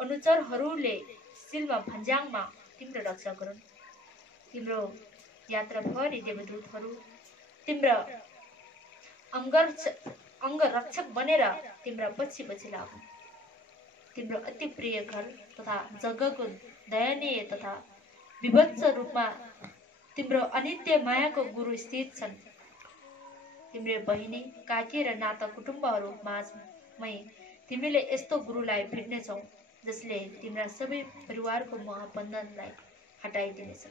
अनुचरहरूले सिलमा भन्ज्याङमा तिम्रो रक्षा गरून्। तिम्रो यात्राभरि देवदूतहरू तिम्रो अङ्गरक्षक बनेर तिम्रा पछि पछि लागुन्। तिम्रो अति प्रिय घर तथा जग्गाको दयनीय तथा विभत्स रूपमा तिम्रो अनित्य मायाको गुरु स्थित छन्। तिम्रो बहिनी काकी र नाता कुटुम्बहरू माझमै तिमीले यस्तो गुरुलाई भेट्नेछौ जसले तिम्रा सबै परिवारको महाबन्धनलाई हटाइदिनेछ।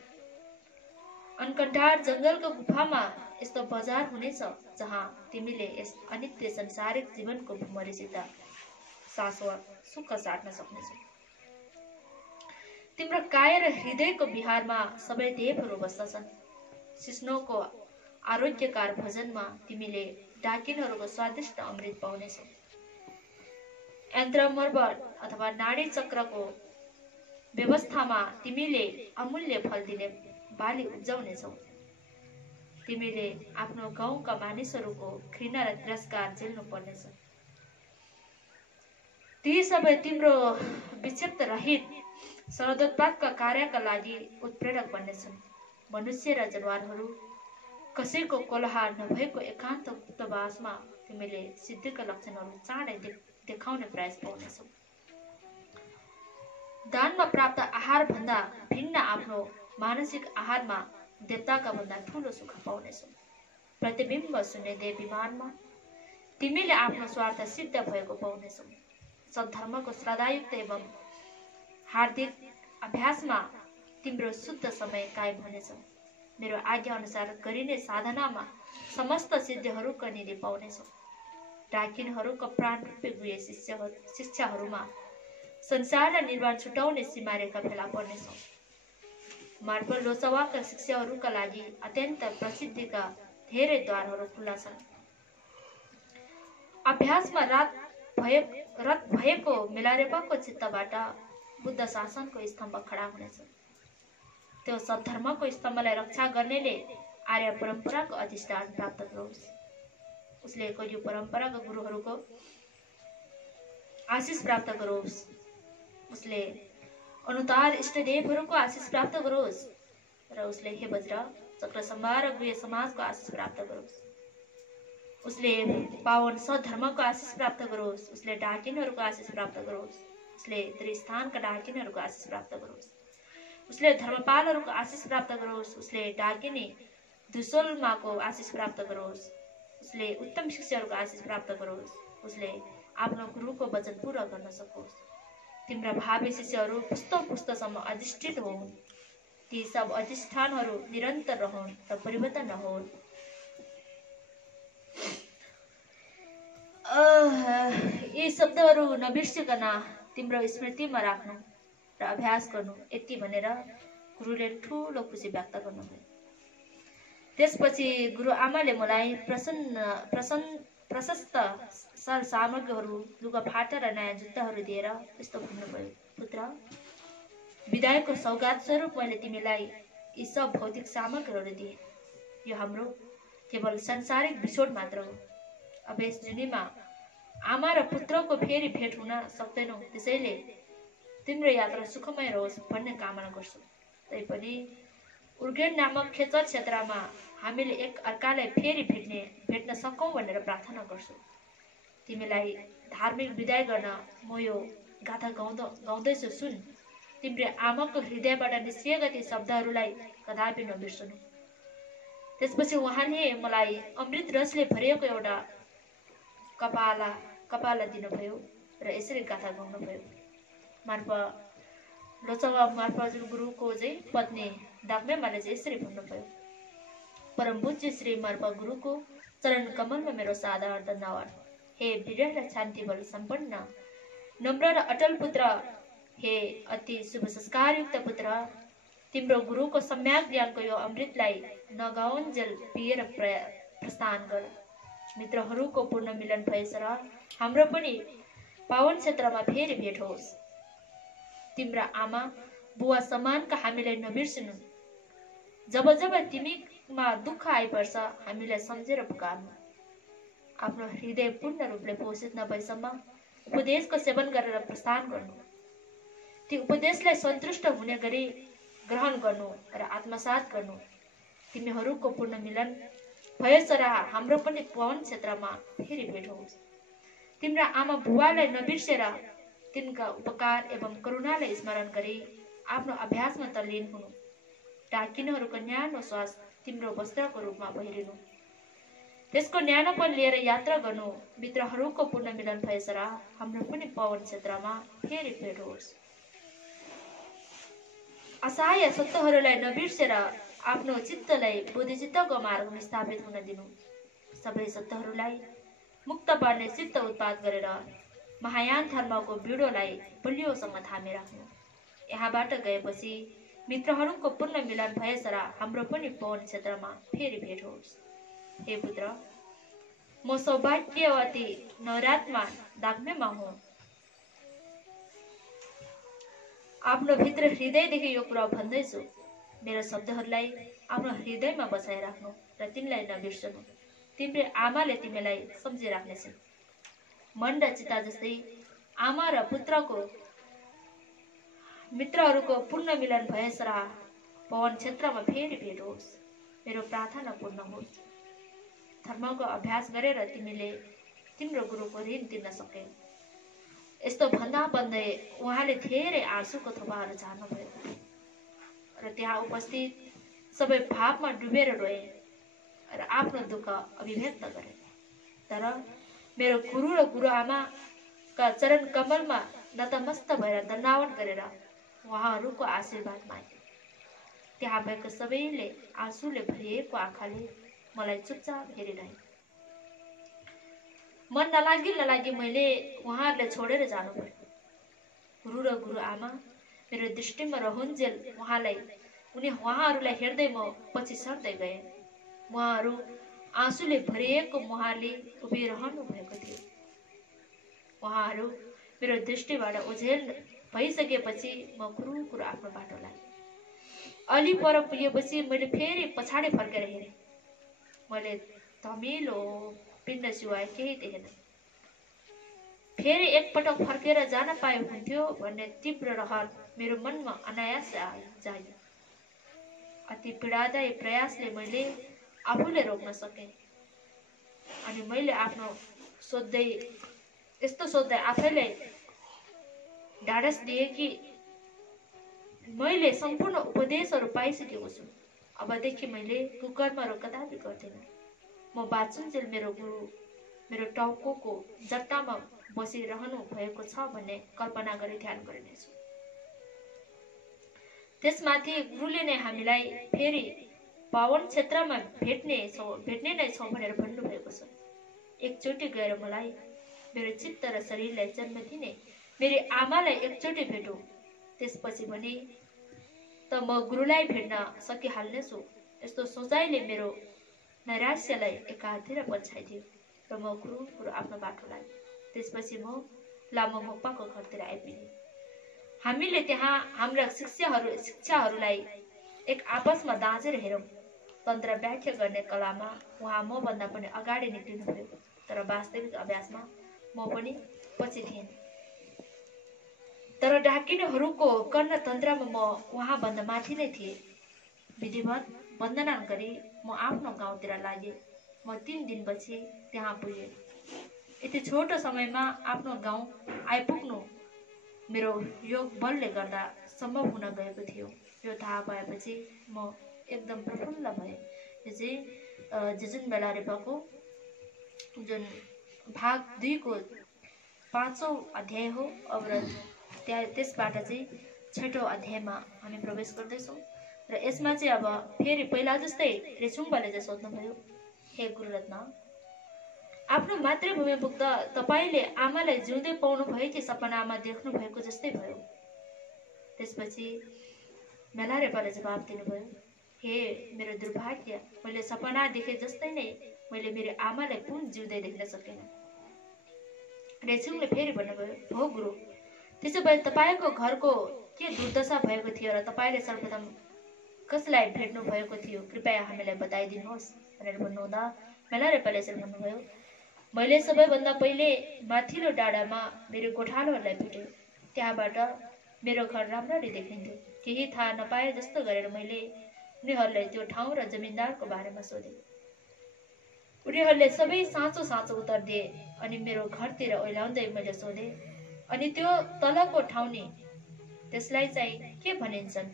अनकन्ठार जङ्गलको गुफामा यस्तो बजार हुनेछ जहाँ तिमीले यस अनित्य संसारिक जीवनको भुमरीसित शाश्वत सुख साट्न सक्नेछौ। तिम्रो काया र हृदयको बिहारमा सबै देवहरू बस्दछन्। सिस्नोको आरोग्यकार भोजनमा तिमीले डाकिनहरूको स्वादिष्ट अमृत पाउनेछौ। यन्त्रमर्वट अथवा नाडी चक्रको व्यवस्थामा तिमीले अमूल्य फल दिने बाली उब्जाउनेछौ। तिमीले आफ्नो गाउँका मानिसहरूको घृणा र तिरस्कार झेल्नु पर्नेछ। ती सबै तिम्रो विक्षिप्त रहित सरोदोत्पादका कार्यका लागि उत्प्रेरक बन्नेछन्। मनुष्य र जनावरहरू कसैको कोलाहल नभएको एकान्त गुप्तवासमा तिमीले सिद्धिका लक्षणहरू चाँडै देखाउने प्रयास पाउनेछौ। दानमा प्राप्त आहार भन्दा भिन्न आफ्नो मानसिक आहारमा देवताका भन्दा ठूलो सुख पाउनेछौ। प्रतिबिम्ब शून्य देव विमानमा तिमीले आफ्नो स्वार्थ सिद्ध भएको पाउनेछौ। सद्धर्मको श्रद्धायुक्त एवं हार्दिक अभ्यासमा तिम्रो शुद्ध समय कायम हुनेछ। मेरो आज्ञा अनुसार गरिने साधनामा समस्त सिद्धिहरूका निधि पाउनेछौ। डाकिनहरूको प्राणरूपी गुह्य शिक्षाहरूमा संसार र निर्वाण छुटाउने सीमारेखा फेला पर्नेछौ। मार्फल लोचवाका शिक्षाहरूका लागि अत्यन्त प्रसिद्धिका धेरै द्वारहरू खुल्ला छन्। अभ्यासमा रत भएको मिलारेपको चित्तबाट बुद्ध शासनको स्तम्भ खडा हुनेछ। त्यो सद्धर्मको स्तम्भलाई रक्षा गर्नेले आर्य परम्पराको अधिष्ठान प्राप्त गरोस्। उसले कलियुग परम्पराका गुरुहरूको आशिष प्राप्त गरोस्। उसले अनुतार इष्टदेवहरूको आशिष प्राप्त गरोस् र उसले हे वज्र चक्र सम्भार गुह्य समाजको आशिष प्राप्त गरोस्। उसले पावन सद्धर्मको आशिष प्राप्त गरोस्। उसले डाकिनहरूको आशिष प्राप्त गरोस्। उसले त्रिस्थानका डाकिनहरूको आशिष प्राप्त गरोस्। उसले धर्मपालहरूको आशिष प्राप्त गरोस्। उसले डाकिनी दुसोल्माको आशिष प्राप्त गरोस्। उसले उत्तम शिक्षाहरूको आशिष प्राप्त गरोस्। उसले आफ्नो गुरुको वचन पूरा गर्न सकोस्। तिम्रा भावी शिष्यहरू पुस्तसम्म अधिष्ठित हुन्। ती सब अधिष्ठानहरू निरन्तर रहन् र परिवर्तन नहोन्। यी शब्दहरू नबिर्सिकन तिम्रो स्मृतिमा राख्नु र अभ्यास गर्नु यति भनेर गुरुले ठूलो खुसी व्यक्त गर्नुभयो। त्यसपछि गुरु आमाले मलाई प्रशस्त सर सामग्रीहरू लुगाफाटा र नयाँ जुत्ताहरू दिएर यस्तो भन्नुभयो, पुत्र विदायको सौगात स्वरूप मैले तिमीलाई यी सब भौतिक सामग्रीहरू दिए। यो हाम्रो केवल सांसारिक बिछोड मात्र हो। अब यस जुनीमा आमा र पुत्रको फेरि भेट हुन सक्दैनौ, त्यसैले तिम्रो यात्रा सुखमय रहोस् भन्ने कामना गर्छु। तैपनि उर्गेन नामक खेचर क्षेत्रमा हामीले एक अर्कालाई फेरि भेट्न सकौं भनेर प्रार्थना गर्छु। तिमीलाई धार्मिक विदाय गर्न म यो गाथा गाउँदैछु, सुन। तिम्रो आमाको हृदयबाट निस्किएका ती शब्दहरूलाई कदापि नबिर्सनु। त्यसपछि उहाँले मलाई अमृत रसले भरिएको एउटा कपाला दिनुभयो र यसरी गाथा गाउनुभयो। मार्फत गुरुको चाहिँ पत्नी डाक्मेमाले चाहिँ यसरी भन्नुभयो, परम पूज्य श्री मार्फत गुरुको चरण कमलमा मेरो साधारण धन्यवाद। हे विरह र शान्ति बल सम्पन्न नम्र र अटल पुत्र, हे अति शुभ संस्कारयुक्त पुत्र, तिम्रो गुरुको सम्यक ज्ञानको यो अमृतलाई नगाउन्जेल पिएर प्रस्थान गर। मित्रहरूको पूर्ण मिलन भएसर हाम्रो पनि पावन क्षेत्रमा फेरि भेट होस्। तिम्रा आमा बुवा समानका हामीलाई नबिर्सनु। जब जब तिमीमा दुःख आइपर्छ हामीलाई सम्झेर पुकार्नु। आफ्नो हृदय पूर्ण रूपले पोषित नभएसम्म उपदेशको सेवन गरेर प्रस्थान गर्नु। ती उपदेशलाई सन्तुष्ट हुने गरी ग्रहण गर्नु र आत्मसात गर्नु। तिमीहरूको पूर्ण मिलन भएछ र हाम्रो पनि पवन क्षेत्रमा फेरि भेट होस्। तिम्रा आमा बुवालाई नबिर्सेर तिनका उपकार एवं करुणालाई स्मरण गरी आफ्नो अभ्यासमा तल्लीन हुनु। डाकिनेहरूको न्यानो श्वास तिम्रो वस्त्रको रूपमा पहिरिनु। त्यसको न्यानोपन लिएर यात्रा गर्नु। मित्रहरूको पूर्ण मिलन भएछ र हाम्रो पनि पवन क्षेत्रमा फेरि भेट होस्। असहाय सत्यहरूलाई नबिर्सेर आफ्नो चित्तलाई बुद्धिचित्तको मार्गमा स्थापित हुन दिनु। सबै सत्यहरूलाई मुक्त पार्ने चित्त उत्पाद गरेर महायान धर्मको बिडोलाई बलियोसँग थामे राख्नु। यहाँबाट गएपछि मित्रहरूको पूर्ण मिलन भएछ र हाम्रो पनि पवन क्षेत्रमा फेरि भेट होस्। हे पुत्र, म सौभाग्यवती नवरात्मा दाग्मेमा हुँ। आफ्नो भित्र हृदयदेखि यो कुरा भन्दैछु। मेरो शब्दहरूलाई आफ्नो हृदयमा बसाइराख्नु र तिमीलाई नबिर्सनु। तिम्रो आमाले तिमीलाई सम्झिराख्नेछन्। मन र चिता जस्तै आमा र पुत्रको मित्रहरूको पूर्ण मिलन भएछ र पवन क्षेत्रमा फेरि भेट होस्। मेरो प्रार्थना पूर्ण होस्। धर्मको अभ्यास गरेर तिमीले तिम्रो गुरुको ऋण तिर्न सके। यस्तो भन्दा भन्दै उहाँले धेरै आँसुको थोपाहरू झार्नुभयो र त्यहाँ उपस्थित सबै भावमा डुबेर रोए र आफ्नो दुःख अभिव्यक्त गरे। तर मेरो गुरु र गुरुआमाका चरण कमलमा नतमस्त भएर दण्डावत गरेर उहाँहरूको आशीर्वाद मागे। त्यहाँ भएको सबैले आँसुले भरिएको आँखाले मलाई चुपचाप हेरिरहे। मन नलागी मैले उहाँहरूले छोडेर जानुभयो। गुरु र गुरुआमा मेरो दृष्टिमा रहन्जेल उहाँहरूलाई हेर्दै म पछि सर्दै गए। उहाँहरू आँसुले भरिएको मुहारले उभिरहनु भएको थियो। उहाँहरू मेरो दृष्टिबाट ओझेल भइसकेपछि म कुरुकुरु आफ्नो बाटो लागेँ। अलि पर पुगेपछि मैले फेरि पछाडि फर्केर हेरेँ। मैले धमिलो पिण्ड सिवाय केही देखेन। फेरि एकपटक फर्केर जान पाए हुन्थ्यो भन्ने तीव्र रहर मेरो मनमा अनायास जाग्यो। अति पीडादायी प्रयासले मैले आफूले रोक्न सकेँ। अनि मैले यस्तो सोध्दै आफैलाई ढाडस दिए कि मैले सम्पूर्ण उपदेशहरू पाइसकेको छु। अबदेखि मैले कुकर्महरू कदापि गर्दिनँ। म बाँचुन्जेल मेरो गुरु मेरो टाउको जट्टामा बसिरहनु भएको छ भन्ने कल्पना गरी ध्यान गरिनेछु। त्यसमाथि गुरुले नै हामीलाई फेरि पावन क्षेत्रमा भेट्ने नै छौँ भनेर भन्नुभएको छ। एकचोटि गएर मलाई मेरो चित्त र शरीरलाई जन्म दिने मेरी आमालाई एकचोटि भेटौँ। त्यसपछि भने त म गुरुलाई भेट्न सकिहाल्नेछु। यस्तो सोचाइले मेरो नैराश्यलाई एकातिर पछ्याइदियो र म गुरु आफ्नो बाटो लागेँ। त्यसपछि म लामो मोप्पाको घरतिर आइपुगेँ। हामीले त्यहाँ हाम्रा शिक्षाहरूलाई एक आपसमा दाँचेर हेरौँ। तन्त्र व्याख्या गर्ने कलामा उहाँ म भन्दा पनि अगाडि निक्लिनुभयो। तर वास्तविक अभ्यासमा म पनि पछि थिएँ। तर डाकिनेहरूको कर्ण तन्त्रमा म उहाँ भन्दा माथि नै थिएँ। विधिवत वन्दना गरी म आफ्नो गाउँतिर लागेँ। म 3 दिनपछि त्यहाँ पुगेँ। यति छोटो समयमा आफ्नो गाउँ आइपुग्नु मेरो योग बलले गर्दा सम्भव हुन गएको थियो। यो थाहा पाएपछि म एकदम प्रफुल्ल भएँ। यो चाहिँ जिजुन बेलारिपाको जुन भाग 2 को 5औं अध्याय हो। अब त्यसबाट चाहिँ 6औं अध्यायमा हामी प्रवेश गर्दैछौँ र यसमा चाहिँ अब फेरि पहिला जस्तै रेछुङ्बाले चाहिँ सोध्नुभयो, हे गुरुरत्न, आफ्नो मातृभूमि पुग्दा तपाईले आमालाई जिउँदै पाउनु भयो कि सपनामा देख्नु भएको जस्तै भयो? त्यसपछि मेलारेपाले जवाब दिनुभयो, हे मेरो दुर्भाग्य, मैले सपना देखे जस्तै नै मैले मेरो आमालाई पुन जिउँदै देख्न सकेन। रेछुङले फेरि भन्नुभयो, हो गुरु, त्यसो भए तपाईको घरको के दुर्दशा भएको थियो र तपाईले सर्वप्रथम कसलाई भेट्नु भएको थियो, कृपया हामीलाई बताइदिनुहोस् भनेर भन्नुहुँदा मेलारेपाले चाहिँ भन्नुभयो, मैले सबैभन्दा पहिले माथिल्लो डाँडामा मेरो गोठालोहरूलाई भेटेँ। त्यहाँबाट मेरो घर राम्ररी देखिन्थ्यो। केही थाहा नपाए जस्तो गरेर मैले उनीहरूलाई त्यो ठाउँ र जमिनदारको बारेमा सोधेँ। उनीहरूले सबै साँचो साँचो उत्तर दिए। अनि मेरो घरतिर ओइलाउँदै मैले सोधेँ, अनि त्यो तलको ठाउँ नि, त्यसलाई चाहिँ के भनिन्छन्?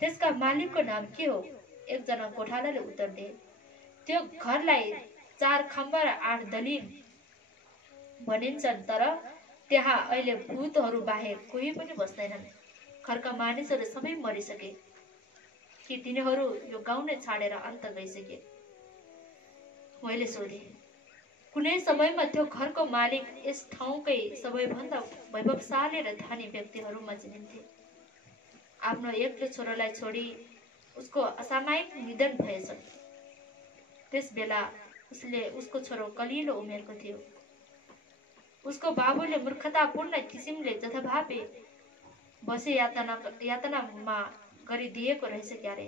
त्यसका मालिकको नाम के हो? एकजना गोठालाले उत्तर दिए, त्यो घरलाई 4 खम्बा र 8 दलिन भनिन्छन्, तर त्यहाँ अहिले भूतहरू बाहेक कोही पनि बस्दैनन्। घरका मानिसहरू सबै मरिसके कि तिनीहरू यो गाउँ नै छाडेर अन्त गइसके? मैले सोधेँ। कुनै समयमा त्यो घरको मालिक यस ठाउँकै सबैभन्दा वैभवशाली र धनी व्यक्तिहरूमा चिनिन्थे। आफ्नो एक्लो छोरालाई छोडी उसको असामयिक निधन भएछ। त्यस बेला उसको छोरो कलिलो उमेरको थियो। उसको बाबुले मूर्खतापूर्ण किसिमले जथाभावी बसे यातनामा गरिदिएको रहेछ क्यारे।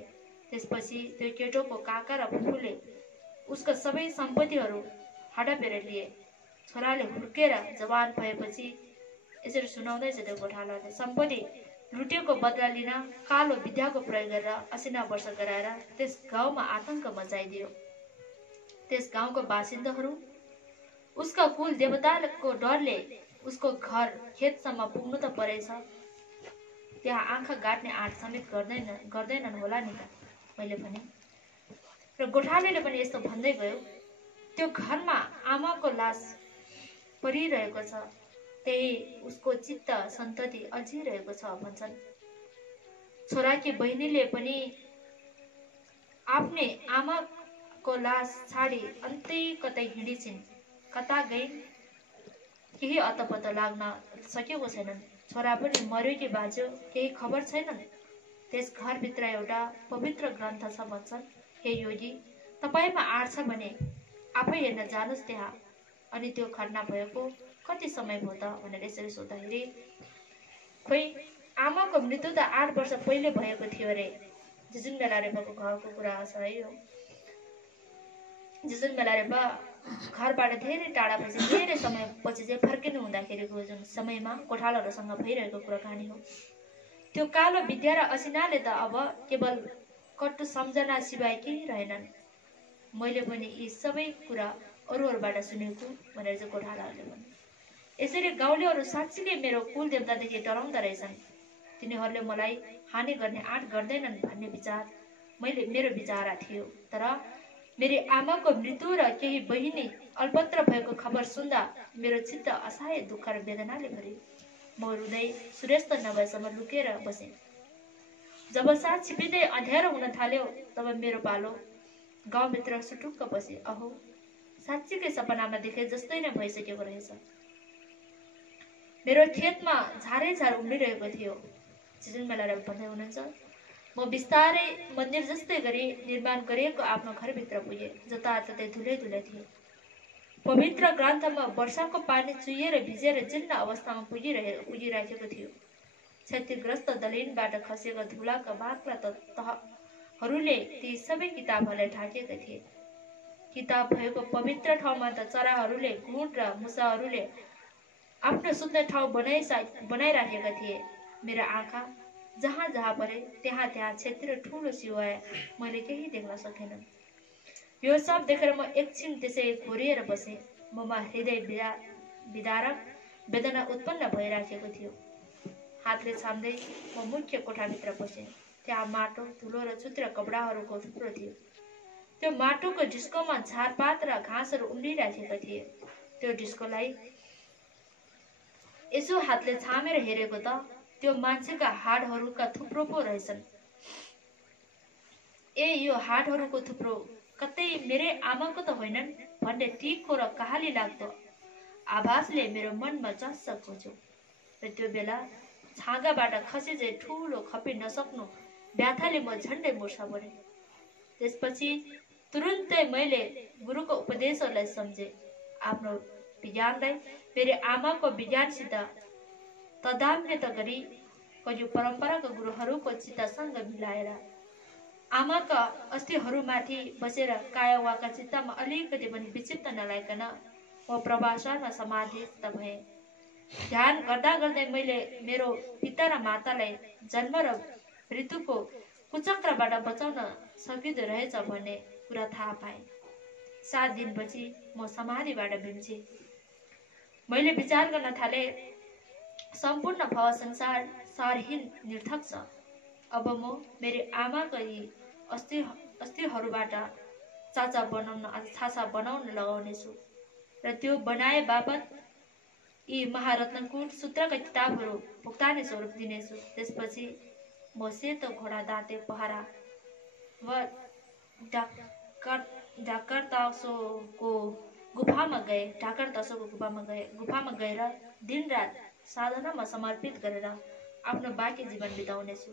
त्यसपछि त्यो केटोको काका र फुपूले उसको सबै सम्पत्तिहरू हडपेर लिए। छोराले हुर्केर जवान भएपछि यसरी सुनाउँदैछ त्यो गोठालाले, सम्पत्ति लुटेको बदला लिन कालो विद्याको प्रयोग गरेर 80 वर्ष गराएर त्यस गाउँमा आतंक मचाइदियो। त्यस गाउँको बासिन्दाहरू उसका कुल देवताको डरले उसको घर खेतसम्म पुग्नु त परेछ, त्यहाँ आँखा गाड्ने आँट समेत गर्दैनन् होला नि त, मैले भने। र गोठालेले पनि यस्तो भन्दै गयो, त्यो घरमा आमाको लास परिरहेको छ, त्यही उसको चित्त सन्तति अल्झिरहेको छ भन्छन्। छोराकी बहिनीले पनि आफ्नै आमाको लास छाडी अन्तै कतै हिँडिछिन्। कता गइन् केही अत्तपत्ता लाग्न सकेको छैनन्। छोरा पनि मर्यो कि बाँच्यो केही खबर छैनन्। त्यस घरभित्र एउटा पवित्र ग्रन्थ छ भन्छन्। हे योगी, तपाईँमा आँट छ भने आफै हेर्न जानुहोस् त्यहाँ। अनि त्यो घटना भएको कति समय भयो त भनेर यसरी सोद्धाखेरि, खोइ आमाको मृत्यु त 8 वर्ष पहिले भएको थियो अरे। जिजुन मेलारेपाको घरको कुरा छ है यो। जिजुन मेलारेपा घरबाट धेरै टाढा भएपछि धेरै समयपछि चाहिँ फर्किनु हुँदाखेरिको जुन समयमा गोठालाहरूसँग भइरहेको कुराकानी हो। त्यो कालो विद्या र असिनाले त अब केवल कट्टु सम्झना सिवाय केही रहेनन्। मैले पनि यी सबै कुरा अरूहरूबाट सुनेको भनेर चाहिँ गोठालाहरूले भने। यसरी गाउँलेहरू साँच्चीकै मेरो कुल देवतादेखि डराउँदा रहेछन्। तिनीहरूले मलाई हानि गर्ने आँट गर्दैनन् भन्ने विचार मेरो विचार थियो। तर मेरी आमाको मृत्यु र केही बहिनी अल्पत्र भएको खबर सुन्दा मेरो चित्त असहाय दुःख र वेदनाले भरियो। म हृदय सुरेस्त नभएसम्म लुकेर बसेँ। जब साँझ छिपिँदै अँध्यारो हुन थाल्यो तब मेरो पालो गाउँभित्र सुटुक्क बसे। अहो, साँच्चीकै सपनामा देखे जस्तै नै भइसकेको रहेछ। मेरो खेतमा झारै झार उम्रिरहेको थियो। जिजुन मेलारेपा भन्दै हुनुहुन्छ, म बिस्तारै मन्दिर जस्तै गरी निर्माण गरिएको आफ्नो घरभित्र पुगेँ। जताततै धुलै धुलै थिए। पवित्र ग्रन्थमा वर्षाको पानी चुहिएर भिजेर जीर्ण अवस्थामा पुगिराखेको थियो। क्षतिग्रस्त दलिनबाट खसेको धुलाका बाक्ला तहहरूले ती सबै किताबहरूलाई ढाकेका थिए। किताब भएको पवित्र ठाउँमा त चराहरूले, घुँड र मुसाहरूले आफ्नो सुत्ने ठाउँ बनाइराखेका थिए। मेरा आँखा जहाँ जहाँ परे त्यहाँ त्यहाँ क्षेत्र ठुलो सिवाय मैले केही देख्न सकेन। यो सब देखेर म एकछिन त्यसै घोरिएर बसेँ। ममा हृदय विदारक वेदना उत्पन्न भइराखेको थियो। हातले छाम्दै म मुख्य कोठाभित्र पसेँ। त्यहाँ माटो, धुलो र चुत्र कपडाहरूको थुप्रो थियो। त्यो माटोको डिस्कोमा झारपात र घाँसहरू उम्रिराखेका थिए। त्यो डिस्कोलाई यसो हातले छामेर हेरेको त त्यो मान्छेका हाडहरूका थुप्रो पो रहेछन्। यो हाडहरूको थुप्रो कतै मेरै आमाको त होइनन् भन्ने तीखो र कहाली लाग्दो आभासले मेरो मनमा चस्स खोज्यो। र त्यो बेला छाँगाबाट खसे चाहिँ ठुलो खपि नसक्नु व्याथाले म झन्डै मुर्छा परेँ। त्यसपछि तुरुन्तै मैले गुरुको उपदेशहरूलाई सम्झेँ। आफ्नो विज्ञानलाई मेरी आमाको विज्ञानसित तदान्वित गरी कयौं परम्पराका गुरुहरूको चित्तसँग मिलाएर आमाका अस्थिहरूमाथि बसेर कायावाका चित्तमा अलिकति पनि विक्षिप्त नलाइकन म प्रवासनमा समाधिस्थ भएँ। ध्यान गर्दा गर्दै मैले मेरो पिता र मातालाई जन्म र मृत्युको कुचक्रबाट बचाउन सकिँदो रहेछ भन्ने कुरा थाहा पाएँ। 7 दिनपछि म समाधिबाट भिम्चे। मैले विचार गर्न थाले, सम्पूर्ण भव संसार सारहीन निर्थक छ। अब म मेरी आमाका यी अस्थिहरूबाट छाछा बनाउन लगाउनेछु र त्यो बनाए बापत यी महारत्नकुट सूत्रका किताबहरू भुक्तानी स्वरूप दिनेछु। त्यसपछि म सेतो घोडा दाँते पहरा व ढाकर गुफामा गएर दिनरात साधनामा समर्पित गरेर आफ्नो बाँकी जीवन बिताउनेछु।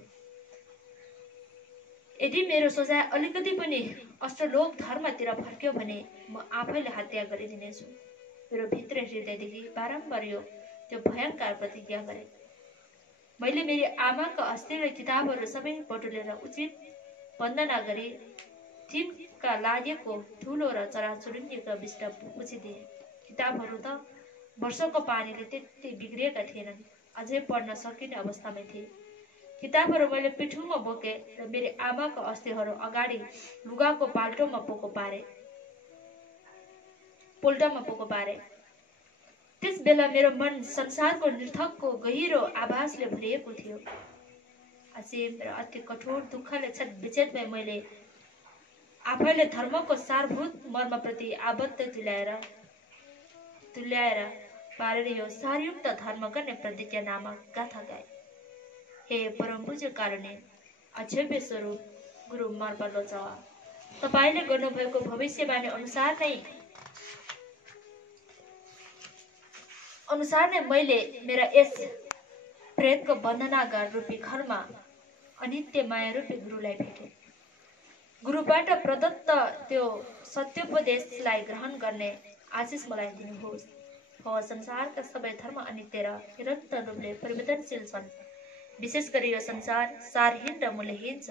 यदि मेरो सोचाइ अलिकति पनि अष्टलोक धर्मतिर फर्क्यो भने म आफैले हत्या गरिदिनेछु। मेरो भित्र हृदयदेखि बारम्बार त्यो भयङ्कर प्रतिज्ञा गरे। मैले मेरी आमाका अस्थि र किताबहरू सबै बटुलेर उचित वन्दना गरी तिनका लागेको ठुलो र चराचुरुङ्गीका विष्ट पुछिदिए। किताबहरू त वर्षको पानीले त्यति बिग्रिएका थिएनन्, अझै पढ्न सकिने अवस्थामै थिए। किताबहरू मैले पिठुमा बोके र मेरी आमाका अस्थिहरू अगाडि लुगाको पाल्टोमा पोको पारे। त्यस बेला मेरो मन संसारको निर्थकको गहिरो आभासले भरिएको थियो। असीम र अति कठोर दुःखले छटविच्छेद भए मैले आफैले धर्मको सारभूत मर्मप्रति आबद्ध तुल्याएर पारेर यो सारयुक्त धर्म गर्ने प्रतिज्ञा नामक गाथा गाए। हे परम पूज्य कारुण्य अक्षेप्य स्वरूप गुरु मर्मलोचवा, तपाईले गर्नुभएको भविष्यवाणी अनुसार नै मैले मेरा यस प्रेतको वन्दनागार रूपी घरमा अनित्य माया रूपी गुरुलाई भेटे। गुरुबाट प्रदत्त त्यो सत्योपदेशलाई ग्रहण गर्ने आशिष मलाई दिनुहोस्। संसारका सबै धर्म अनित्य र निरन्तर रूपले परिवर्तनशील छन्। विशेष गरी यो संसार सारहीन र मूल्यहीन छ।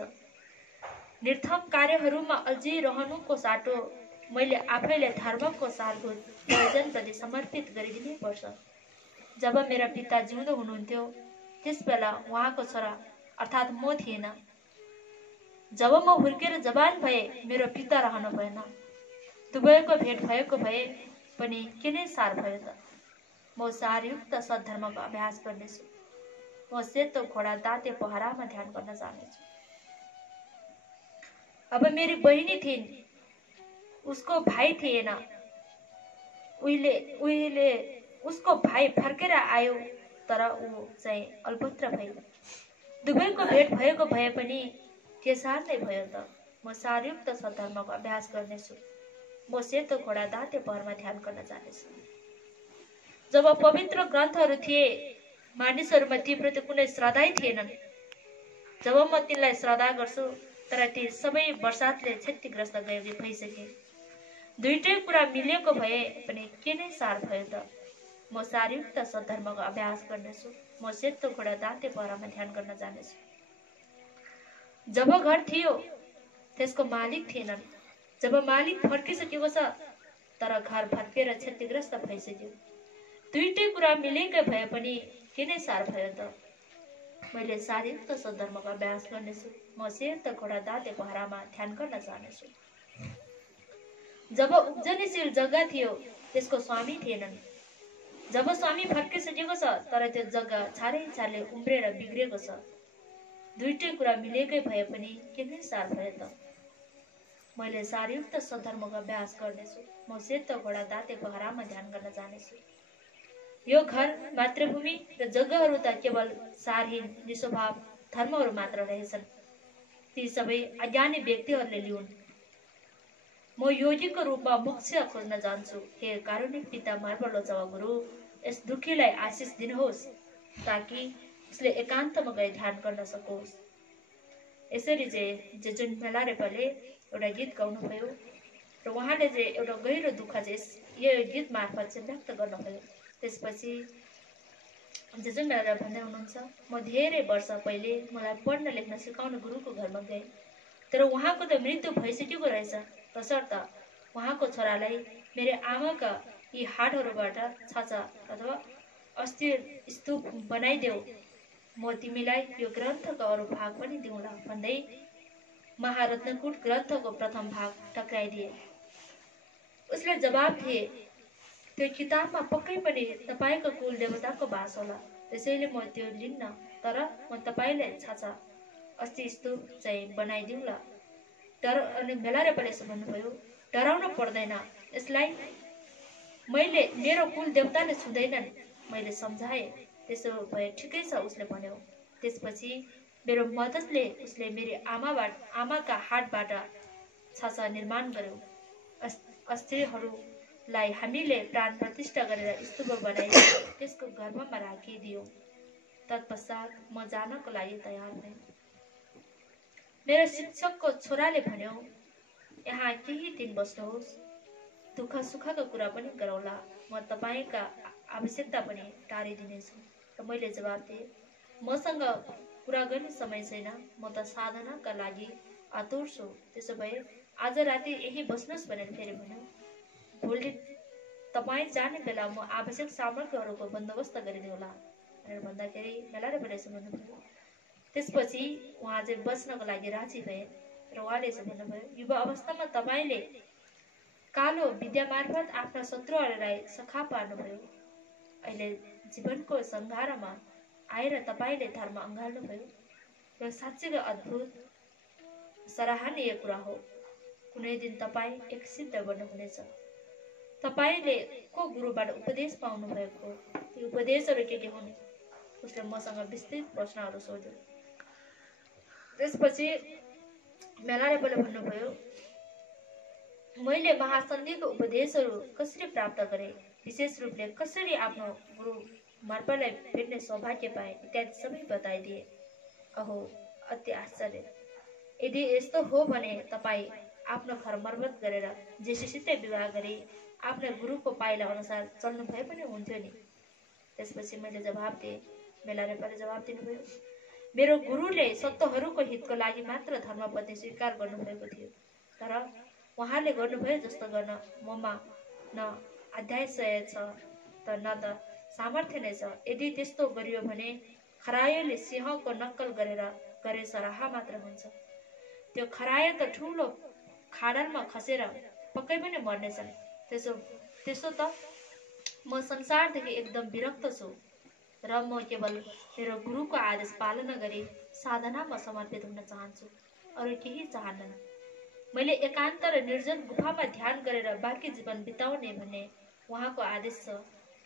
निर्थक कार्यहरूमा अल्झिरहनुको साटो मैले आफैले धर्मको सारभूत प्रयोजनप्रति समर्पित गरिदिनै पर्छ। जब मेरा पिता जिउँदो हुनुहुन्थ्यो त्यस बेला उहाँको छोरा अर्थात् म थिएन। जब म हुर्केर जवान भए मेरो पिता रहनु भएन। दुवैको भेट भएको भए पनि के नै सार भयो त। म सारयुक्त सद्धर्मको अभ्यास गर्नेछु। म सेतो घोडा दाँते पहरामा ध्यान गर्न जानेछु। अब मेरी बहिनी थिइन्, उसको भाइ थिएन। उहिले उसको भाइ फर्केर आयो तर ऊ चाहिँ अल्पत्र भई। दुवैको भेट भएको भए पनि के सार नै भयो त। म सारयुक्त सद्धर्मको अभ्यास गर्नेछु। म सेतो घोडा दाँते पहरामा ध्यान गर्न जानेछु। जब पवित्र ग्रन्थहरू थिए मानिसहरूमा तीप्रति कुनै श्रद्धै थिएनन्। जब म तिनलाई श्रद्धा गर्छु तर ती सबै वर्षातले क्षतिग्रस्त भइसके। दुईटै कुरा मिलेको भए पनि के नै सार भयो त। म सारयुक्त सद्धर्मको अभ्यास गर्नेछु। म सेतो घोडा दाँते पहरामा ध्यान गर्न जानेछु। जब घर थियो त्यसको मालिक थिएनन्। जब मालिक फर्किसकेको छ तर घर भत्केर क्षतिग्रस्त भइसक्यो। दुईटै कुरा मिलेकै भए पनि के नै सार भयो त। मैले सारयुक्त सद्धर्मको अभ्यास गर्नेछु। म सेतो घोडा दाँते पहरामा ध्यान गर्न जानेछु। जब उब्जनीशील जग्गा थियो त्यसको स्वामी थिएनन्। जब स्वामी फर्किसकेको छ तर त्यो जग्गा छारै उम्रेर बिग्रेको छ। दुईटै कुरा मिलेकै भए पनि के नै सार भयो त। मैले सारयुक्त सद्धर्मको अभ्यास गर्नेछु। म सेतो घोडा दाँते पहरामा ध्यान गर्न जानेछु। यो घर, मातृभूमि र जग्गाहरू त केवल सारहीन निस्वभाव धर्महरू मात्र रहेछन्। ती सबै अज्ञानी व्यक्तिहरूले लिउन्। म योगीको रूपमा मोक्ष खोज्न जान्छु। हे कारुणिक पिता मर्मलोचवा गुरु, यस दुखीलाई आशिष दिनुहोस् ताकि उसले एकान्तमा गई ध्यान गर्न सकोस्। यसरी चाहिँ जेजुन मेलारेपाले एउटा गीत गाउनुभयो र उहाँले चाहिँ एउटा गहिरो दुःख चाहिँ यो गीत मार्फत चाहिँ व्यक्त गर्नुभयो। त्यसपछि जेजुन मेलारे भन्दै हुनुहुन्छ, म धेरै वर्ष पहिले मलाई पढ्न लेख्न सिकाउने गुरुको घरमा गएँ। तर उहाँको त मृत्यु भइसकेको रहेछ। तसर्थ उहाँको छोरालाई मेरो आमाका यी हाडहरूबाट छाचा अथवा अस्थिर स्तूप बनाइदेऊ, म तिमीलाई यो ग्रन्थको अरू भाग पनि दिउँला भन्दै महारत्नकूट ग्रन्थको प्रथम भाग टक्राइदिए। उसले जवाब दिए, त्यो किताबमा पक्कै पनि तपाईँको कुल देवताको बास होला, त्यसैले म त्यो लिन्न, तर म तपाईँलाई छाछा अस्ति स्तूप चाहिँ बनाइदिउँला। अनि भेलारेपाले यसो भन्नुभयो, डराउनु पर्दैन, यसलाई मैले मेरो कुल देवताले छुँदैनन्, मैले सम्झाएँ। त्यसो भए ठिकै छ, उसले भन्यो। त्यसपछि मेरो मद्दतले उसले मेरी आमाका हातबाट छाछा निर्माण गर्यो। अस्थिरहरूलाई हामीले प्राण प्रतिष्ठा गरेर स्तूप बनाई त्यसको गर्भमा राखिदियौँ। तत्पश्चात म जानको लागि तयार भएँ। मेरो शिक्षकको छोराले भन्यो, यहाँ केही दिन बस्नुहोस्, दुःख सुखका कुरा पनि गरौँला, म तपाईँका आवश्यकता पनि टारिदिनेछु। र मैले जवाब दिएँ, मसँग कुरा गर्ने समय छैन, म त साधनाका लागि आतुर छु। त्यसो भए आज राति यही बस्नुहोस् भनेर फेरि भन्यो। भोलि तपाईँ जाने बेला म आवश्यक सामग्रीहरूको बन्दोबस्त गरिदिउँला भनेर भन्दाखेरि भेलारेपाले यसो भन्नुभयो। त्यसपछि उहाँ चाहिँ बस्नको लागि राजी भए र उहाँले यसो भन्नुभयो, युवा अवस्थामा तपाईँले कालो विद्या मार्फत आफ्ना शत्रुहरूलाई सखा पार्नुभयो। अहिले जीवनको सङ्घारमा आएर तपाईँले धर्म अँगाल्नुभयो। यो साँच्चीको अद्भुत सराहनीय कुरा हो। कुनै दिन तपाईँ एक सिद्ध बन्नुहुनेछ। तपाईँले को गुरुबाट उपदेश पाउनु भएको, ती उपदेशहरू के हुन्? उसले मसँग विस्तृत प्रश्नहरू सोध्यो। त्यसपछि भेलारेपाले भन्नुभयो, मैले महासन्धिको उपदेशहरू कसरी प्राप्त गरेँ, विशेष रूपले कसरी आफ्नो गुरु मार्फतलाई भेट्ने सौभाग्य पाएँ इत्यादि सबै बताइदिए। अहो, अति आश्चर्य! यदि यस्तो हो भने तपाईँ आफ्नो घर मर्मत गरेर जेसीसित विवाह गरी आफ्नो गुरुको पाइला अनुसार चल्नु भए पनि हुन्थ्यो नि। त्यसपछि मैले जवाब दिएँ। भेलारेपाले जवाब दिनुभयो, मेरो गुरुले सत्वहरूको हितको लागि मात्र धर्मपत्नी स्वीकार गर्नुभएको थियो, तर उहाँले गर्नुभयो जस्तो गर्न ममा न अध्याशय छ त न त सामर्थ्य नै छ। यदि त्यस्तो गरियो भने खरायोले सिंहको नक्कल गरे सराहा मात्र हुन्छ। त्यो खरायो त ठुलो खाडलमा खसेर पक्कै पनि मर्नेछन्। त्यसो त म संसारदेखि एकदम विरक्त छु र म केवल मेरो गुरुको आदेश पालना गरी साधनामा समर्पित हुन चाहन्छु, अरू केही चाहन्न। मैले एकान्त र निर्जन गुफामा ध्यान गरेर बाँकी जीवन बिताउने भन्ने उहाँको आदेश छ,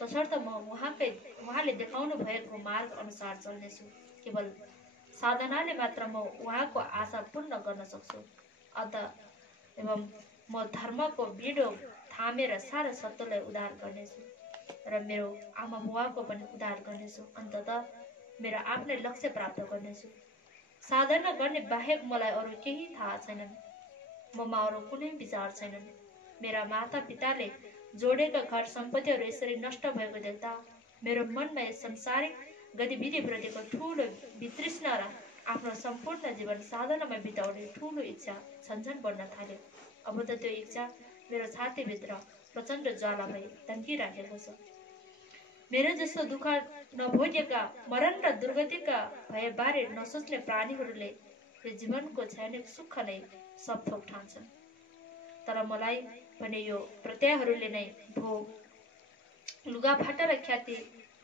तसर्थ म उहाँले देखाउनु भएको मार्ग अनुसार चल्नेछु। केवल साधनाले मात्र म उहाँको आशा पूर्ण गर्न सक्छु। एवं म धर्मको बिडो थामेर सारा सत्यलाई उद्धार गर्नेछु र मेरो आमा बुवाको पनि उद्धार गर्नेछु। अन्ततः मेरो आफ्नै लक्ष्य प्राप्त गर्नेछु। साधना गर्ने बाहेक मलाई अरू केही थाहा छैनन्। ममा अरू कुनै विचार छैनन्। मेरा माता पिताले जोडेका घर सम्पत्तिहरू यसरी नष्ट भएको देख्दा मेरो मनमा यस संसारिक गतिविधिप्रतिको ठुलो वितृष्णा र आफ्नो सम्पूर्ण जीवन साधनामा बिताउने ठुलो इच्छा झन्झन बढ्न थाल्यो। अब त त्यो इच्छा मेरो छातीभित्र प्रचण्ड ज्वाला भई तन्किराखेको छ। मेरो जस्तो दुःख नभोगेका, मरण र दुर्गतिका भए बारे नसोच्ने प्राणीहरूले यो जीवनको क्षणिक सुख नै सब थोक ठान्छन्। तर मलाई भने यो प्रत्ययहरूले नै भोग, लुगाफाटा र ख्याति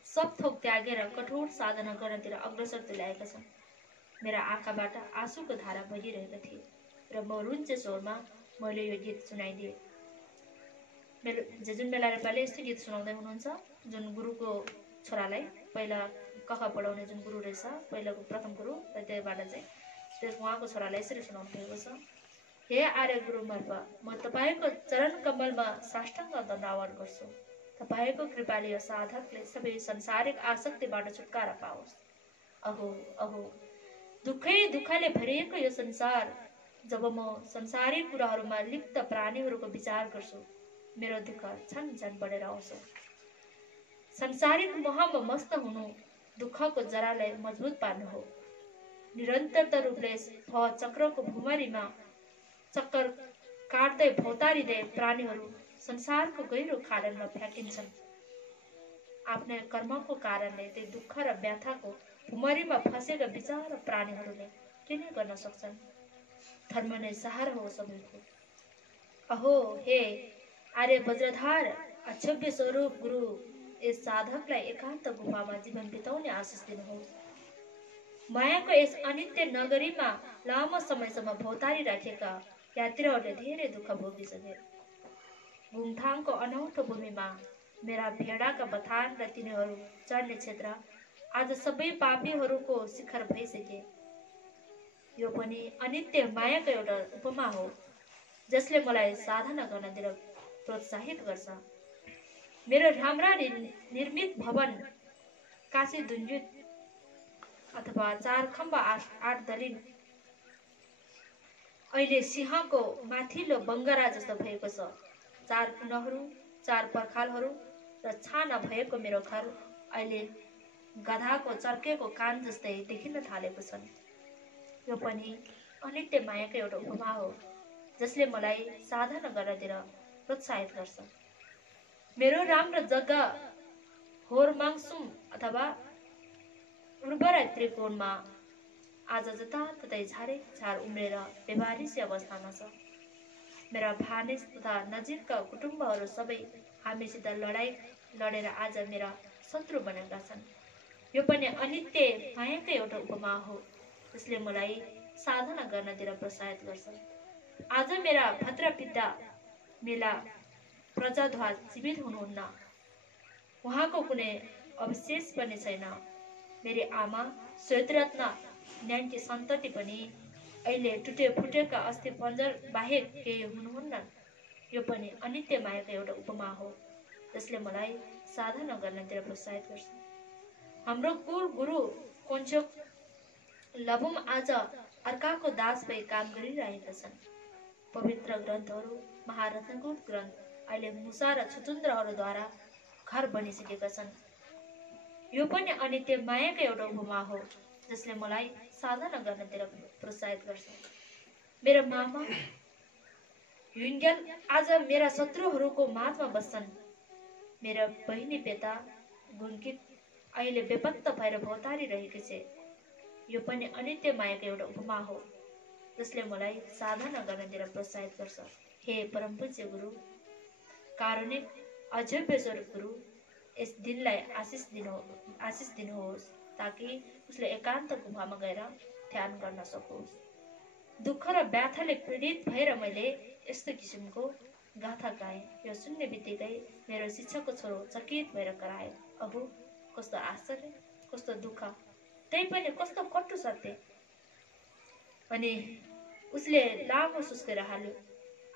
सब थोक त्यागेर कठोर साधना गर्नतिर अग्रसर तुल्याएका छन्। मेरा आँखाबाट आँसुको धारा बगिरहेका थिए र म रुन्चे स्वरमा मैले यो गीत सुनाइदिएँ। जुन भेलारेपाले यस्तो गीत सुनाउँदै हुनुहुन्छ, जुन गुरुको छोरालाई पहिला कख पढाउने जुन गुरु रहेछ, पहिलाको प्रथम गुरु र त्यहीबाट चाहिँ त्यस उहाँको छोरालाई यसरी सुनाउनु भएको छ। हे आर्य गुरुमर्फ, म तपाईँको चरण कमलमा साष्टाङ्ग दण्डवत गर्छु। तपाईँको कृपाले यो साधकले सबै संसारिक आसक्तिबाट छुटकारा पाओस्। अहो अहो, दुःखले भरिएको यो संसार, जब म संसारिक कुराहरूमा लिप्त प्राणीहरूको विचार गर्छु, मेरो दुःख छन छन बढेर आउँछ। संसारिक मोहमा मस्त हुनु दुःखको जरालाई मजबुत पार्नु हो। निरन्तरता रूपले चक्रको भुमरीमा चक्कर काट्दै भौतारिँदै प्राणीहरू संसारको गहिरो खाडलमा फ्याँकिन्छन्। आफ्नै कर्मको कारणले त्यो दुःख र व्यथाको भुमरीमा फसेका विचार प्राणीहरूले के नै गर्न सक्छन्। धर्म नै सहारा हो सबैको। अहो हे आर्य वज्रधार अक्षव्य स्वरूप गुरु, यस साधकलाई एकान्त गुफामा जीवन बिताउने आशिष दिनुहोस्। मायाको यस अनित्य नगरीमा लामो समयसम्म भौतारी राखेका यात्रीहरूले धेरै दुःख भोगिसके। गुङथाङको अनौठो भूमिमा मेरा भेडाका बथान र तिनीहरू चढ्ने क्षेत्र आज सबै पापीहरूको शिखर भइसके। यो पनि अनित्य मायाको एउटा उपमा हो, जसले मलाई साधना गर्नतिर प्रोत्साहित गर्छ। मेरो राम्रा निर्मित भवन काशी दुन्जुत अथवा चार खम्बा आठ दलिन अहिले सिंहको माथिल्लो बङ्गरा जस्तो भएको छ। चार कुनाहरू, चार पर्खालहरू र छाना भएको मेरो घर अहिले गधाको चर्केको कान जस्तै देखिन थालेको छन्। यो पनि अनित्य मायाको एउटा उपमा हो, जसले मलाई साधना गर्नतिर प्रोत्साहित गर्छ। मेरो राम्रो जग्गा होरमाङसुम अथवा उर्वरा त्रिकोणमा आज जताततै झारे झार उम्रेर बेवारिसी अवस्थामा छ। मेरा भानिज तथा नजिकका कुटुम्बहरू सबै हामीसित लडाई लडेर आज मेरा शत्रु बनेका छन्। यो पनि अनित्य मायाको एउटा उपमा हो, जसले मलाई साधना गर्नतिर प्रोत्साहित गर्छ। आज मेरा भद्रपिता मेला प्रजाध्वज जीवित हुनुहुन्न। उहाँको कुनै अवशेष पनि छैन। मेरी आमा श्वेतरत्न न्याङ्की सन्तति पनि अहिले टुटे फुटेका अस्ति पञ्जर बाहेक केही हुनुहुन्न। यो पनि अनित्य मायाको एउटा उपमा हो, जसले मलाई साधना गर्नतिर प्रोत्साहित गर्छ। हाम्रो कुल गुरु कोन्चोक लबुम आज अर्काको दास भई काम गरिरहेका छन्। पवित्र ग्रन्थहरू, महारत्नकृत ग्रन्थ अहिले मुसा र छुचुन्द्रहरूद्वारा घर बनिसकेका छन्। यो पनि अनित्य मायाको एउटा उपमा हो, जसले मलाई साधना गर्नतिर प्रोत्साहित गर्छ। मेरो मामा युङ्गेल आज मेरा शत्रुहरूको माझमा बस्छन्। मेरा बहिनी बेटा गुङ्कित अहिले बेपत्ता भएर भौतारी रहेकी छे। यो पनि अनित्य मायाको एउटा उपमा हो, जसले मलाई साधना गर्नतिर प्रोत्साहित गर्छ। हे परमपूज्य गुरु, कारुणिक अजोग्य स्वरूप गुरु, यस दिनलाई आशिष दिनुहोस् ताकि उसले एकान्त गुफामा गएर ध्यान गर्न सकोस्। दुःख र व्याथाले पीडित भएर मैले यस्तो किसिमको गाथा गाएँ। यो सुन्ने बित्तिकै मेरो शिक्षकको छोरो चकित भएर करायो, अबु कस्तो आश्चर्य, कस्तो दुःख, त्यही पनि कस्तो कटु सत्य। अनि उसले लामो सुस्केर हाल्यो।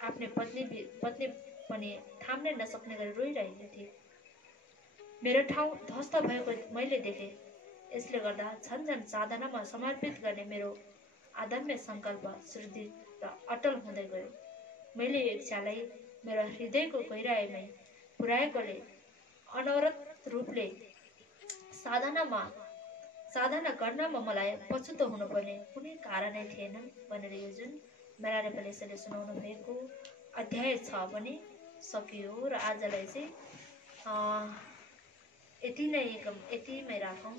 आफ्नै पत्नी पनि थाम्नै नसक्ने गरी रोइरहेकी थिए। मेरो ठाउँ ध्वस्त भएको मैले देखेँ। यसले गर्दा झन्झन साधनामा समर्पित गर्ने मेरो अदम्य सङ्कल्प सुदृढ र अटल हुँदै गयो। मैले यो इच्छालाई मेरो हृदयको गहिराइमै पुर्याएकोले अनवरत रूपले साधना गर्नमा मलाई पछुतो हुनुपर्ने कुनै कारणै थिएन भनेर यो जुन मेरा नेपालीले सुनाउनु भएको अध्याय 6 पनि सकियो। र आजलाई चाहिँ यतिमै राखौँ।